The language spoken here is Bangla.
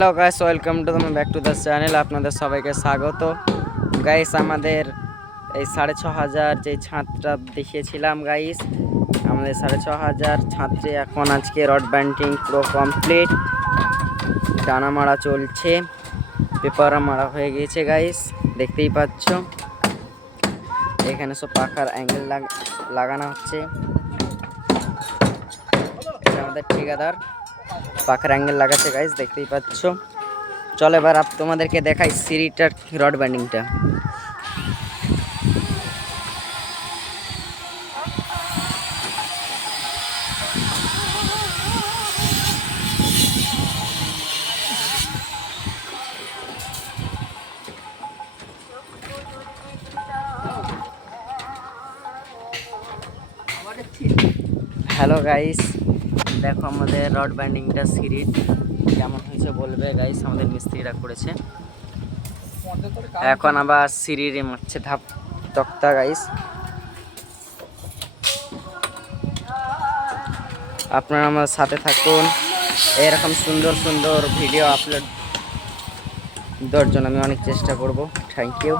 Hello guys, welcome to back to the channel. আপনাদের সবাইকে স্বাগত। গাইস, আমাদের এই 6,500 যে ছাদটা দেখিয়েছিলাম গাইস, আমাদের 6,500 ছাত্রে এখন আজকে রড ব্যান্ডিং পুরো কমপ্লিট। টানা মারা চলছে, পেপারও মারা হয়ে গিয়েছে গাইস, দেখতেই পাচ্ছ। এখানে সব পাখার অ্যাঙ্গেল লাগানো হচ্ছে। এটা আমাদের ঠিকাদার পাখার অ্যাঙ্গেল লাগাচ্ছে গাইস, দেখতেই পাচ্ছ। চলো এবার তোমাদেরকে দেখাই সিঁড়িটার রড ব্যান্ডিংটা। হ্যালো গাইস, দেখো আমাদের রড ব্যান্ডিংটা সিঁড়ির কেমন হয়েছে বলবে গাইস। আমাদের মিস্ত্রিরা করেছে। এখন আবার সিঁড়ির মারছে ধাপ তক্তা গাইস। আপনারা আমার সাথে থাকুন, এরকম সুন্দর সুন্দর ভিডিও আপলোড দেওয়ার জন্য আমি অনেক চেষ্টা করব। Thank you.